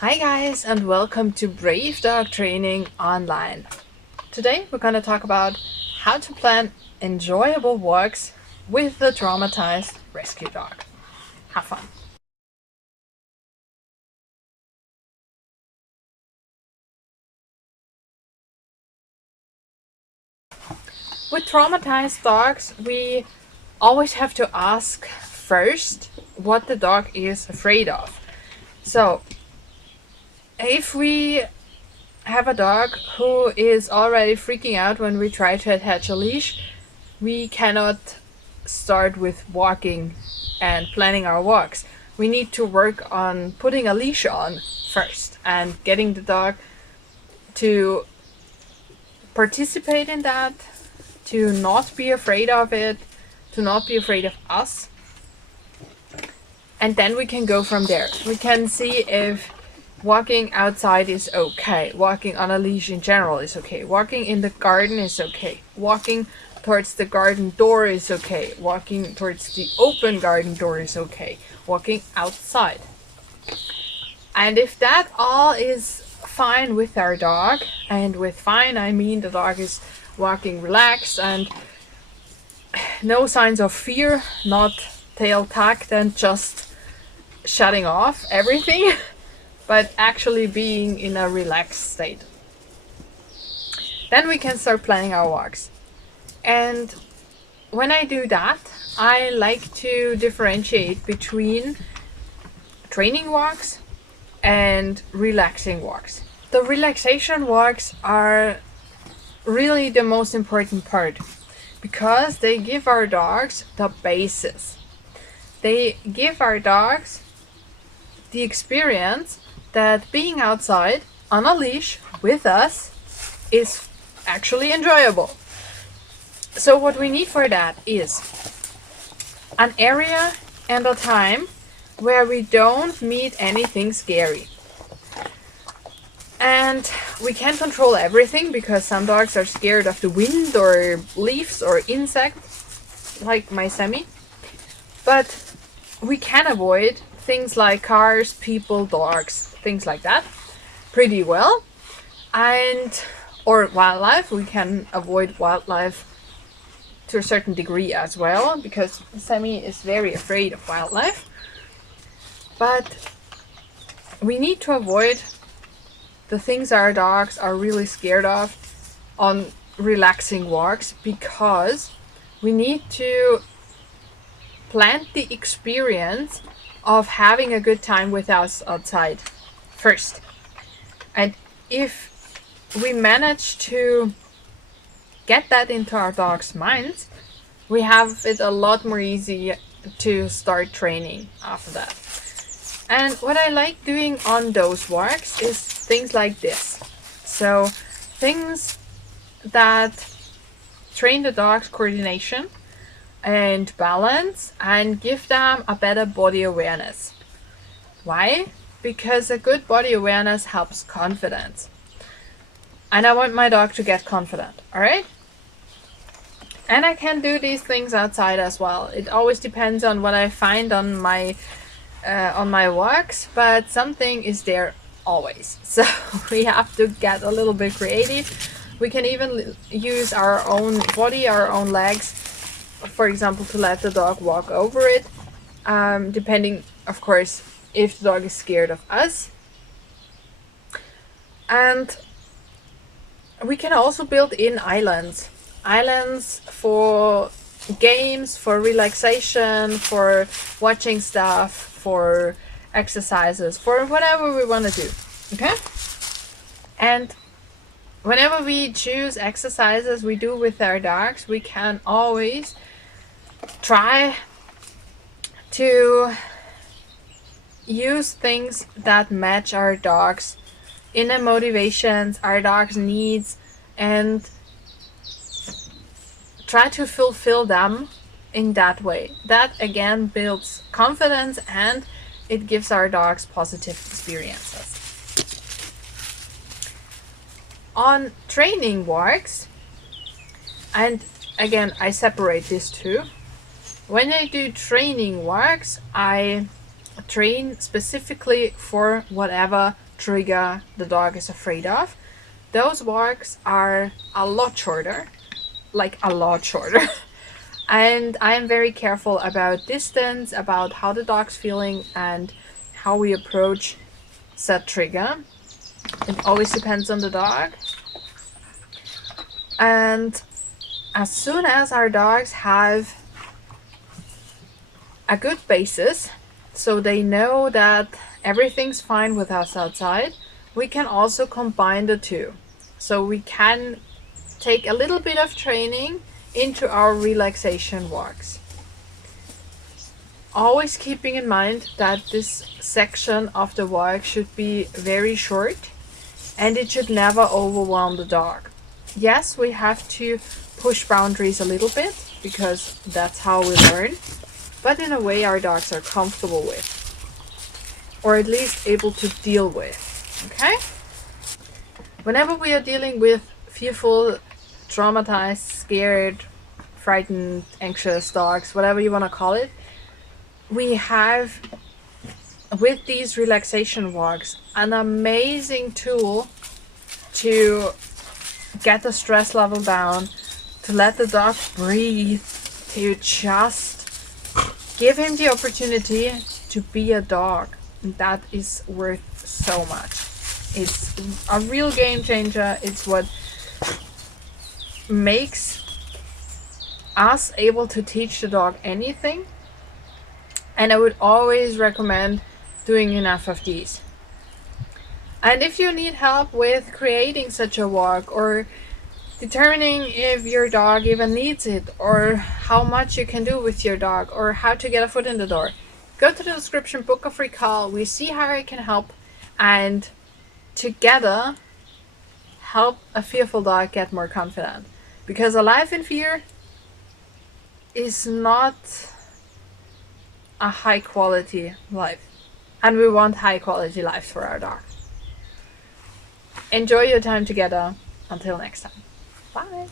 Hi guys, and welcome to Brave Dog Training Online. Today we're going to talk about how to plan enjoyable walks with the traumatized rescue dog. Have fun. With traumatized dogs, we always have to ask first what the dog is afraid of. So, if we have a dog who is already freaking out when we try to attach a leash, we cannot start with walking and planning our walks. We need to work on putting a leash on first and getting the dog to participate in that, to not be afraid of it, to not be afraid of us. And then we can go from there. We can see if walking outside is okay, walking on a leash in general is okay, walking in the garden is okay, walking towards the garden door is okay, walking towards the open garden door is okay, walking outside. And if that all is fine with our dog, and with fine I mean the dog is walking relaxed and no signs of fear, not tail tucked and just shutting off everything, but actually being in a relaxed state, then we can start planning our walks. And when I do that, I like to differentiate between training walks and relaxing walks. The relaxation walks are really the most important part because they give our dogs the basis. They give our dogs the experience that being outside on a leash with us is actually enjoyable. So what we need for that is an area and a time where we don't meet anything scary. And we can't control everything because some dogs are scared of the wind or leaves or insects, like my Semi. But we can avoid things like cars, people, dogs, things like that pretty well. Or wildlife, we can avoid wildlife to a certain degree as well, because Semi is very afraid of wildlife. But we need to avoid the things our dogs are really scared of on relaxing walks, because we need to plant the experience of having a good time with us outside first. And if we manage to get that into our dog's minds, we have it a lot more easy to start training after that. And what I like doing on those walks is things like this. So things that train the dog's coordination and balance and give them a better body awareness. Why? Because a good body awareness helps confidence. And I want my dog to get confident, alright? And I can do these things outside as well. It always depends on what I find on my walks, but something is there always. So we have to get a little bit creative. We can even use our own body, our own legs, for example, to let the dog walk over it, depending, of course, if the dog is scared of us. And we can also build in islands for games, for relaxation, for watching stuff, for exercises, for whatever we want to do. Okay? And whenever we choose exercises we do with our dogs, we can always try to use things that match our dogs' inner motivations, our dog's needs, and try to fulfill them in that way. That again builds confidence and it gives our dogs positive experiences. On training walks, and again I separate these two. When I do training walks, I train specifically for whatever trigger the dog is afraid of. Those walks are a lot shorter, like a lot shorter. And I am very careful about distance, about how the dog's feeling, and how we approach said trigger. It always depends on the dog. And as soon as our dogs have a good basis, so they know that everything's fine with us outside, we can also combine the two. So we can take a little bit of training into our relaxation walks. Always keeping in mind that this section of the walk should be very short and it should never overwhelm the dog. Yes, we have to push boundaries a little bit because that's how we learn, but in a way our dogs are comfortable with, or at least able to deal with. Okay? Whenever we are dealing with fearful, traumatized, scared, frightened, anxious dogs, whatever you want to call it, we have, with these relaxation walks, an amazing tool to get the stress level down, to let the dog breathe, to just give him the opportunity to be a dog. That is worth so much. It's a real game changer. It's what makes us able to teach the dog anything. And I would always recommend doing enough of these. And if you need help with creating such a walk, or determining if your dog even needs it, or how much you can do with your dog, or how to get a foot in the door, go to the description, book a free call. We see how I can help, and together help a fearful dog get more confident. Because a life in fear is not a high quality life, and we want high quality lives for our dog. Enjoy your time together. Until next time. Bye.